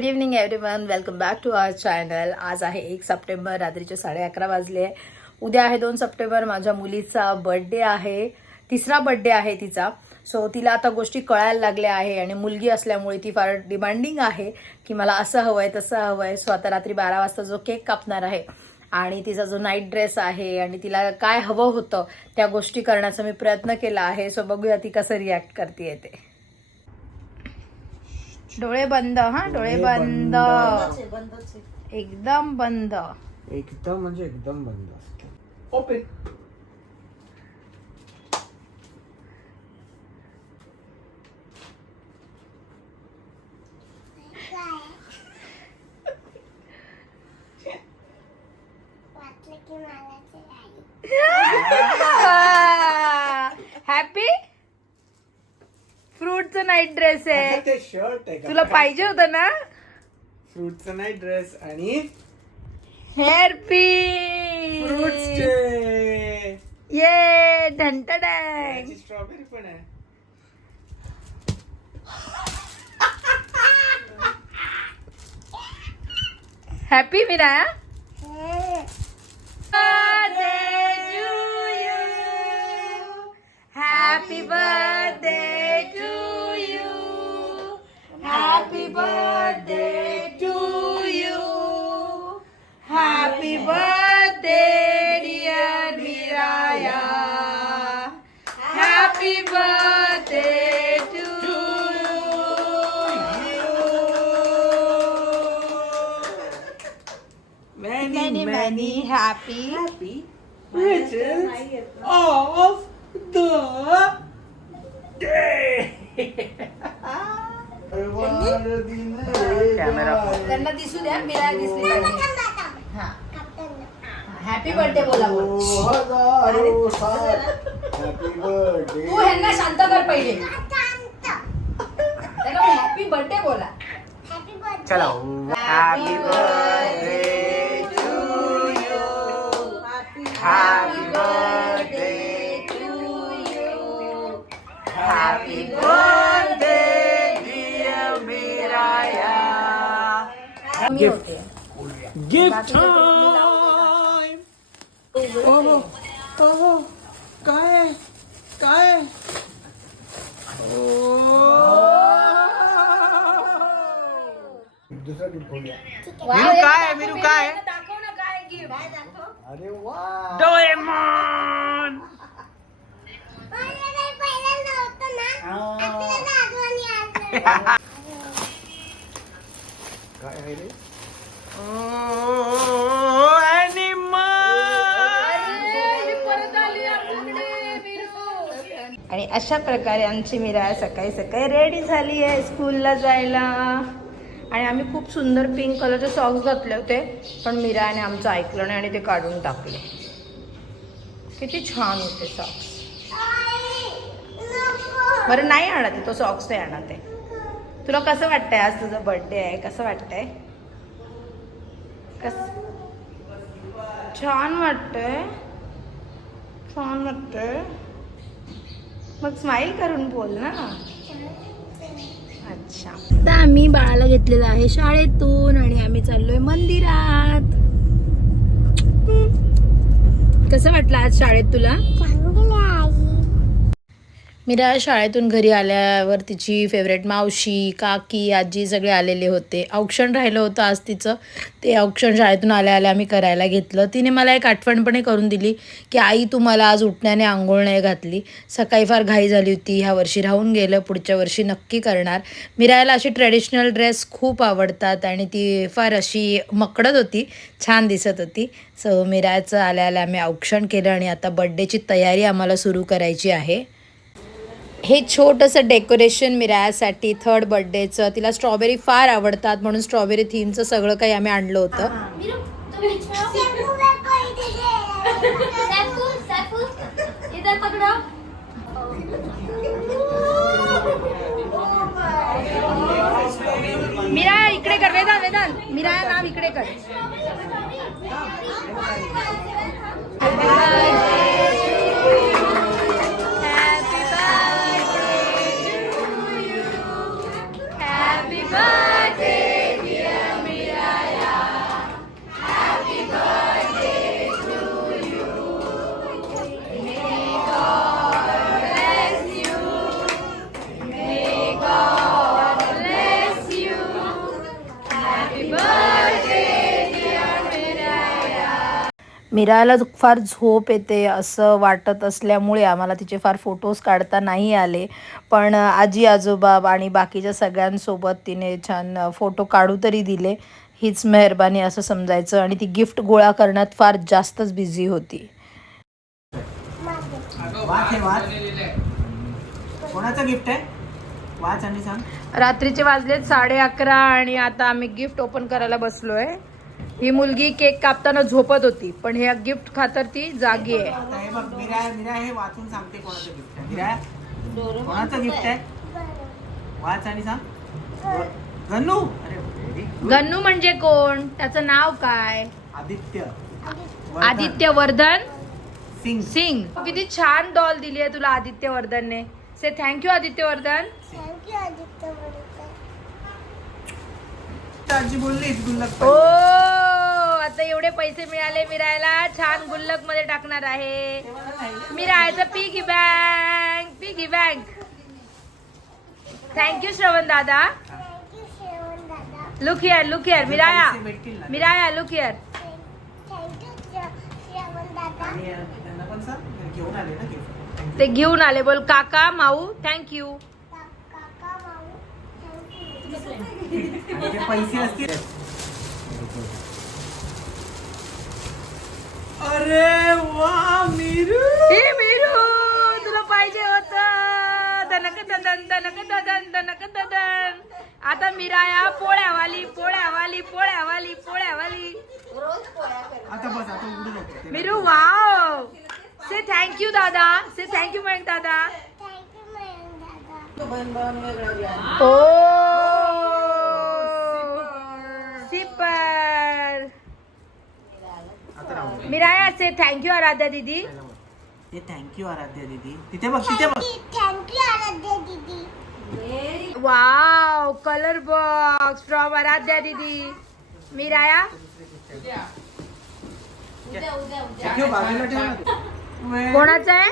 Good evening everyone welcome back to our channel आज आहे एक सप्टेंबर रात्रीचे साडे अकरा वाजले. उद्या आहे दोन सप्टेंबर. माझ्या मुलीचा बर्थडे आहे. तिसरा बड्डे आहे तिचा. सो तिला आता गोष्टी कळायला लागल्या आहे आणि मुलगी असल्यामुळे ती फार डिमांडिंग आहे की मला असं हवं आहे तसं हवं आहे सो आता रात्री बारा वाजता जो केक कापणार आहे आणि तिचा जो नाईट ड्रेस आहे आणि तिला काय हवं होतं त्या गोष्टी करण्याचा मी प्रयत्न केला आहे. सो बघूया ती कसं रिॲक्ट करते ते. डोळे बंद हा डोळे बंद. एकदम बंद. एकदम म्हणजे एकदम बंद ओपन फ्रूटचं नाईट ड्रेस आहे. ते शर्ट आहे तुला पाहिजे होतं ना? फ्रूटचा नाही ड्रेस आणि हेअर पी फ्रुट्सचे ये ढंटडॅंग स्ट्रॉबेरी पण आहे. Happy Meera? Happy birthday dear Miraya happy birthday to many many happy riches of the day. Camera त्यांना दिसू द्या मीरा दिसली हॅपी बर्थडे बोला तू ह्यांना शांत कर पहिले. हॅपी बर्थडे बोला. चला. Happy birthday to you happy birthday to you happy birthday dear Miraya gift ओहो ओहो काय आहे? काय? ओ दुसरा गिफ्ट बघूया मिरू काय आहे? मिरू काय आहे? दाखव ना काय गिफ्ट अरे वा. डोरेमॉन. काय आहे रे? आणि अशा प्रकारे आमची मीरा सकाळी सकाळी रेडी झाली आहे स्कूलला जायला. आणि आम्ही खूप सुंदर पिंक कलरचे सॉक्स घातले होते पण मीराने आमचं ऐकलं नाही आणि ते काढून टाकले. किती छान होते सॉक्स बरं नाही आणत आहे, तो सॉक्स नाही आणत आहे. तुला कसं वाटतंय आज तुझं बर्थडे आहे? कसं वाटतंय? कस छान वाटतंय. छान वाटतंय. मग स्माईल करून बोल ना. अच्छा. आता आम्ही बाळाला घेतलेलं आहे शाळेतून आणि आम्ही चाललोय मंदिरात. कसं वाटलं आज शाळेत तुला? मीरा शाळेतून घरी आल्यावर तिची फेवरेट मावशी काकी आजी सगळे आलेले होते. औक्षण राहिलं होतं आज तिचं. ते औक्षण शाळेतून आल्या आल्या आम्ही करायला घेतलं. तिने मला एक आठवणपणे करून दिली की आई तू मला आज उठण्याने आंघोळ नाही घातली. सकाळी फार घाई झाली होती. ह्या वर्षी राहून गेलं. पुढच्या वर्षी नक्की करणार. मिरायला अशी ट्रेडिशनल ड्रेस खूप आवडतात आणि ती फार अशी मकडत होती. छान दिसत होती. सो मिरायचं आल्या आल्या आम्ही औक्षण केलं आणि आता बड्डेची तयारी आम्हाला सुरू करायची आहे. हे छोटंसं डेकोरेशन मिरायासाठी थर्ड बर्थडेचं तिला स्ट्रॉबेरी फार आवडतात म्हणून स्ट्रॉबेरी थीमचं सगळं काही आम्ही आणलं होतं. इधर पकड़ो. मीरा इकडे कर वेदांत मीरा नाव इकडे कर. मीराला फार झोप येते असं वाटत असल्यामुळे आम्हाला तिचे फार फोटोज काढता नाही आले. पण आजी आजोबा आणि बाकीच्या सगळ्यांसोबत तिने छान फोटो काढू तरी दिले. हीच मेहरबानी असं समजायचं आणि ती गिफ्ट गोळा करण्यात फार जास्तच बिझी होती. गिफ्ट आहे? वाच आणि सांग. रात्रीचे वाजलेत साडे अकरा आणि आता आम्ही गिफ्ट ओपन करायला बसलोय. ही मुलगी केक कापताना झोपत होती पण ह्या गिफ्ट खातर ती जागी आहे. आता हे बघ मीरा मीरा हे वाचून सांगते कोणाचं गिफ्ट आहे. मीरा कोणाचं गिफ्ट आहे? वाच आणि सांग. गन्नू? अरे very good. गन्नू म्हणजे कोण? त्याचं नाव काय? आदित्य. आदित्य. वर्धन. सिंग. सिंग. किती छान डॉल दिली आहे तुला Aditya वर्धनने say thank you Aditya Vardhan आजी बोलली गुल्लक ओ! आता एवढे पैसे मिळाले मिरायला छान गुल्लकमध्ये टाकणार आहे. मिरायचं piggy bank piggy bank thank you Shravan दादा. Look here look here Miraya. Miraya look here ते घेऊन आले बोल काका माऊ थँक्यू पैसे असतील अरे वा मीरू. हे मीरू तुला पाहिजे होत. दनक ददन दनक ददन दनक ददन आता मिराया पोळ्यावाली पोळ्यावाली पोळ्यावाली पोळ्यावाली. आता बस आता नको. मिरू वाव. से थँक्यू दादा. से थँक्यू मयंक दादा. ओ आता राहू दे. मिराया से थँक्यू आराध्या दीदी. हे थँक्यू आराध्या दीदी. तिथे बघ तिथे बघ. Wow colour box from Aaradhya दीदी. ना. तू. कोणाचा आहे?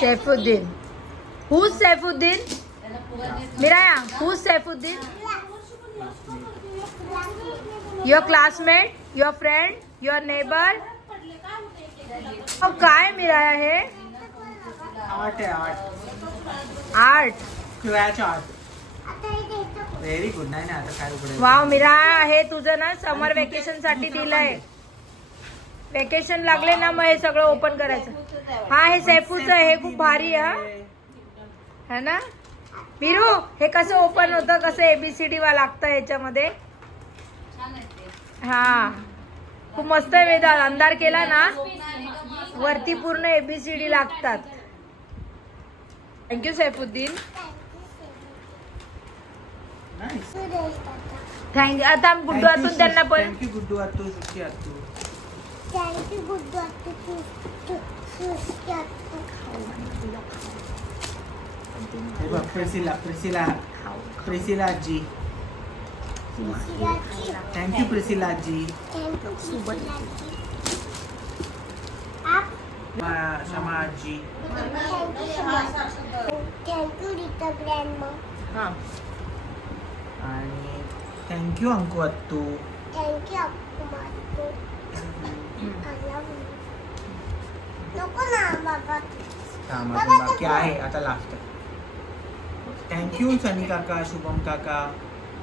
Saifuddin. Who Saifuddin? Miraya who Saifuddin? Your classmate your friend your neighbour काय मिराया हे? आर्ट आहे art art scratch art very good नाही ना आता काय वाव मिरा हे तुझं ना समर वेकेशनसाठी दिलंय. वेकेशन लागले ना मग हे सगळं ओपन करायचं. हा हे सैफूचं आहे हे खूप भारी आहे हा. है ना? मिरू हे कसं ओपन होतं कसं एबीसीडी वा लागतं ह्याच्यामध्ये हा. खूप मस्त आहे अंधार केला ना वरती पूर्ण एबीसीडी लागतात. थँक्यू सैफुद्दीन. थँक्यू आता आम्ही गुड्डूतून त्यांना पण गुड्डू आतू आतू. Priscilla Priscilla. प्रेसिला आजी. थँक्यू प्रेसिला आजी मा- क्षमा आजी हा आणि थँक्यू अंकू अजून बाकी आहे आता लास्ट थँक्यू सनी काका शुभम काका.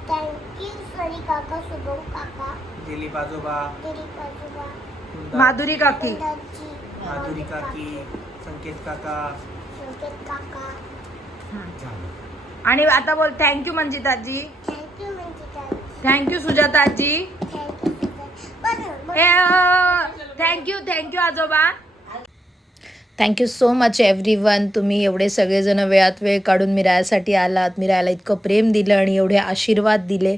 थँक्यू काका शुभम काका. दिलीप आजोबा. दिलीप आजोबा. कुंदा- माधुरी काकी. दादाजी माधुरी काकी. संकेत काका. संकेत काका. झालं. आणि आता बोल thank you Manjitaji. Thank you म्हणजे thank you Sujataji. Thank you बरं थँक्यू थँक्यू आजोबा. Thank you so much everyone तुम्ही एवढे सगळेजण वेळात वेळ काढून मिरायासाठी आलात. मिरायाला इतकं प्रेम दिलं आणि एवढे आशीर्वाद दिले.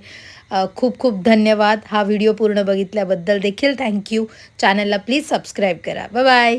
खूप खूप धन्यवाद हा व्हिडिओ पूर्ण बघितल्याबद्दल. देखील थँक्यू चॅनलला प्लीज सबस्क्राईब करा. बाय